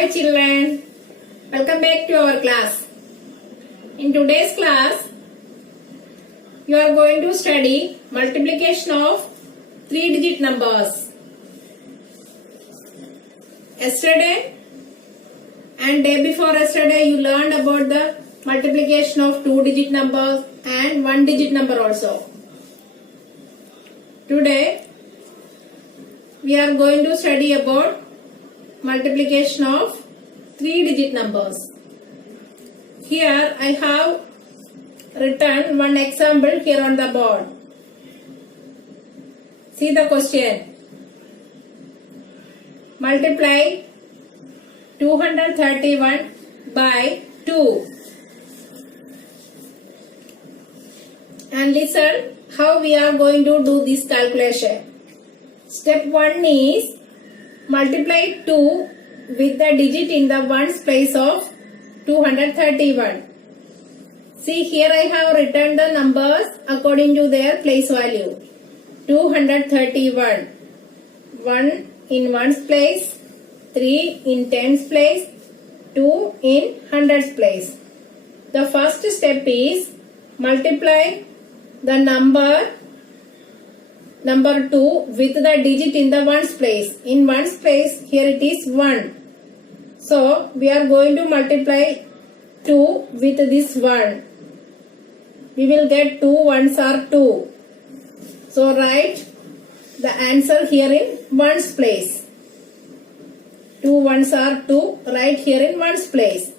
Hi children, welcome back to our class. In today's class, you are going to study multiplication of 3-digit numbers. Yesterday and day before yesterday you learned about the multiplication of 2-digit numbers and 1-digit number also. Today we are going to study about multiplication of 3-digit numbers. Here I have written one example here on the board. See the question. Multiply 231 by 2. And listen how we are going to do this calculation. Step 1 is multiply 2 with the digit in the ones place of 231. See, here I have written the numbers according to their place value. 231. 1 in ones place, 3 in tens place, 2 in hundreds place. The first step is multiply the number 2 with the digit in the ones place. In ones place, here it is 1. So, we are going to multiply 2 with this 1. We will get 2 ones are 2. So, write the answer here in ones place. 2 ones are 2. Write here in ones place.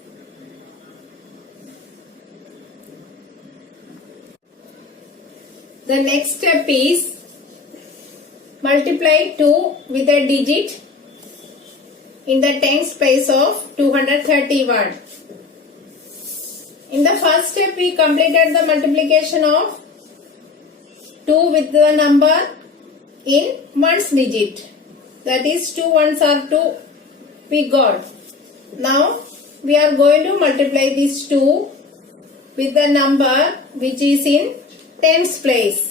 The next step is multiply 2 with a digit in the tens place of 231. In the first step, we completed the multiplication of 2 with the number in ones digit. That is 2 ones are 2 we got. Now, we are going to multiply this 2 with the number which is in tens place.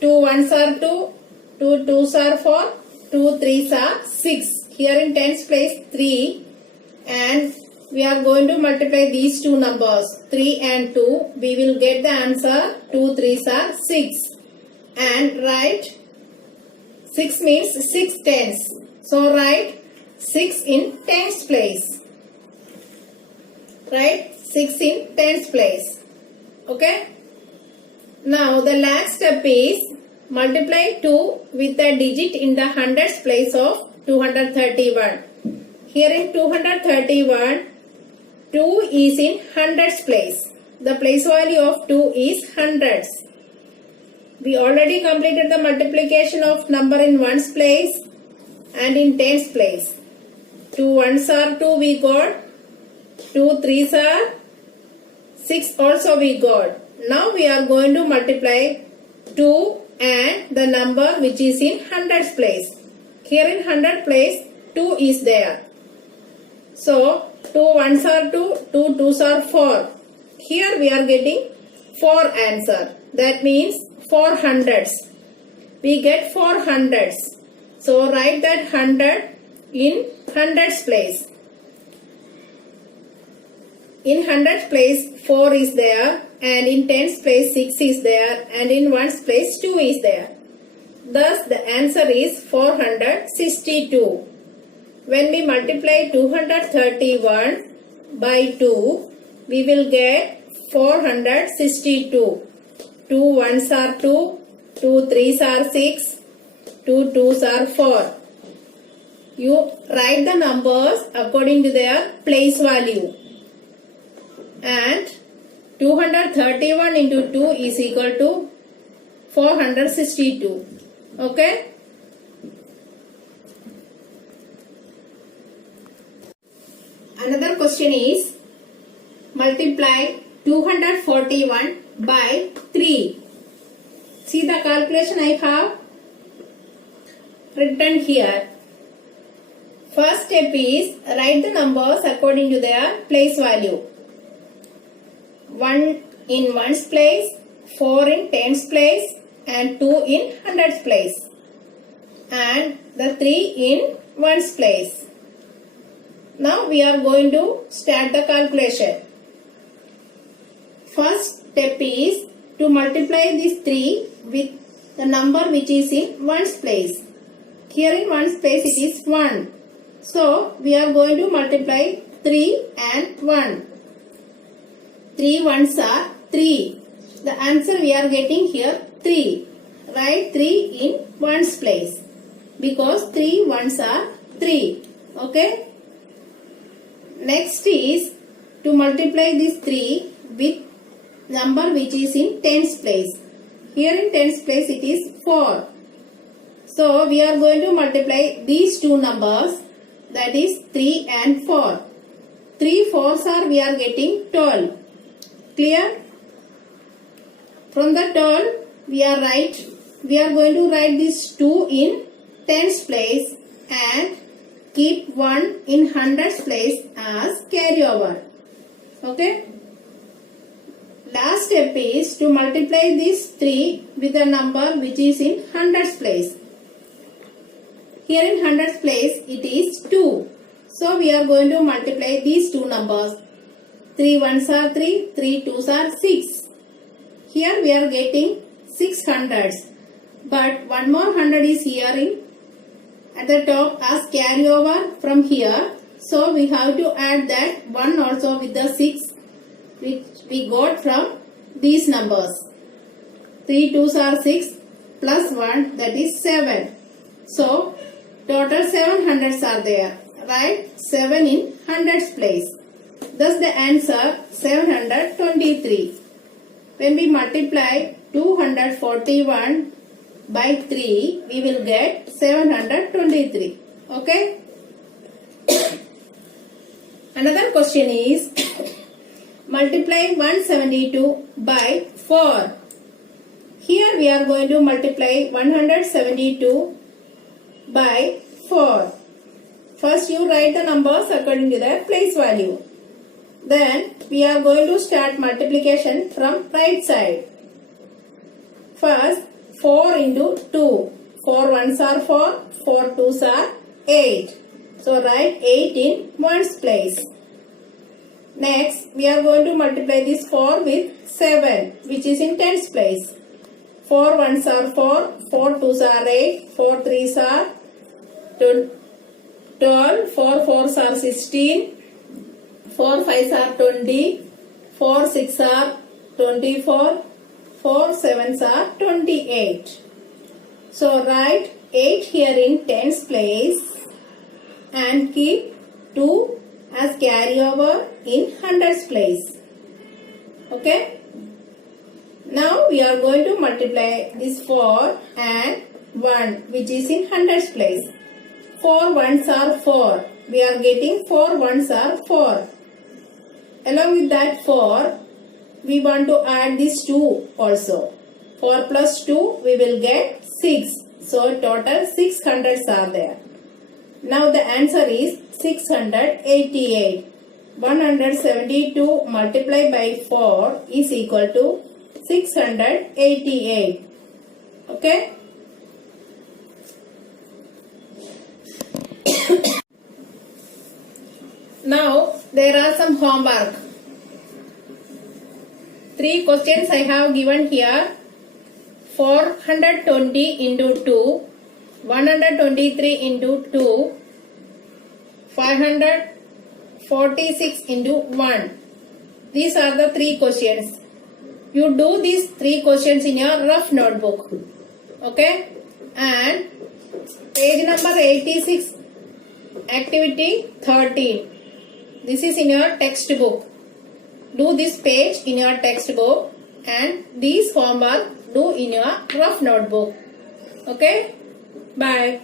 2 ones are 2, 2 twos are 4, 2 threes are 6. Here in tens place 3, and we are going to multiply these two numbers 3 and 2. We will get the answer 2 threes are 6. And write 6 means 6 tens. So write 6 in tens place. Write 6 in tens place. Okay. Now the last step is multiply 2 with the digit in the hundreds place of 231. Here in 231, 2 is in hundreds place. The place value of 2 is hundreds. We already completed the multiplication of number in ones place and in tens place. 2 ones are 2 we got. 2 threes are 6 also we got. Now we are going to multiply 2 and the number which is in hundreds place. Here in hundred place 2 is there. So 2 ones are 2, 2 twos are 4. Here we are getting 4 answer. That means 4 hundreds. We get 4 hundreds. So write that 100 in hundreds place. In hundreds place 4 is there, and in tens place 6 is there, and in ones place 2 is there. Thus the answer is 462. When we multiply 231 by 2, we will get 462. 2 ones are 2, 2 threes are 6, 2 twos are 4. You write the numbers according to their place value. And 231 into 2 is equal to 462. Okay? Another question is multiply 241 by 3. See the calculation I have written here. First step is write the numbers according to their place value. 1 in ones place, 4 in tens place, and 2 in hundreds place. and the 3 in ones place. Now we are going to start the calculation. First step is to multiply this 3 with the number which is in ones place. Here in ones place it is 1. So we are going to multiply 3 and 1. 3 ones are 3. The answer we are getting here 3. Write 3 in ones place because 3 ones are 3. Okay. Next is to multiply this 3 with number which is in tens place. Here in tens place it is 4. So we are going to multiply these two numbers, that is 3 and 4. 3 4s are we are getting 12. Clear? From the 12 we are going to write this 2 in tens place and keep 1 in hundreds place as carryover. Okay. Last step is to multiply this 3 with a number which is in hundreds place. Here in hundreds place it is 2. So we are going to multiply these two numbers. 3 ones are 3, 3 twos are 6. Here we are getting 6 hundreds. But one more 100 is here in at the top as carryover from here. So we have to add that 1 also with the 6 which we got from these numbers. 3 twos are 6 plus 1, that is 7. So total 7 hundreds are there. Write 7 in hundreds place. Thus the answer 723. When we multiply 241 by 3, we will get 723. Okay. Another question is multiply 172 by 4. Here we are going to multiply 172 by 4. First you write the numbers according to their place value. Then we are going to start multiplication from right side. First 4 into 2. 4 ones are 4, 4 twos are 8. So write 8 in ones place. Next we are going to multiply this 4 with 7 which is in tens place. 4 ones are 4, 4 twos are 8, 4 threes are 12, 4 fours are 16, 4 fives are 20, 4 6 are 24, 4 sevens are 28. So write 8 here in tens place and keep 2 as carryover in hundreds place. Okay. Now we are going to multiply this 4 and 1 which is in hundreds place. 4 ones are 4. We are getting 4 ones are 4. Along with that 4, we want to add this 2 also. 4 plus 2 we will get 6. So total 6 hundreds are there. Now the answer is 688. 172 multiplied by 4 is equal to 688. Okay. Now there are some homework. 3 questions I have given here. 420 into 2, 123 into 2, 546 into 1. These are the 3 questions. You do these 3 questions in your rough notebook. Okay. And page number 86, activity 13. This is in your textbook. Do this page in your textbook and these homework do in your rough notebook. Okay. Bye.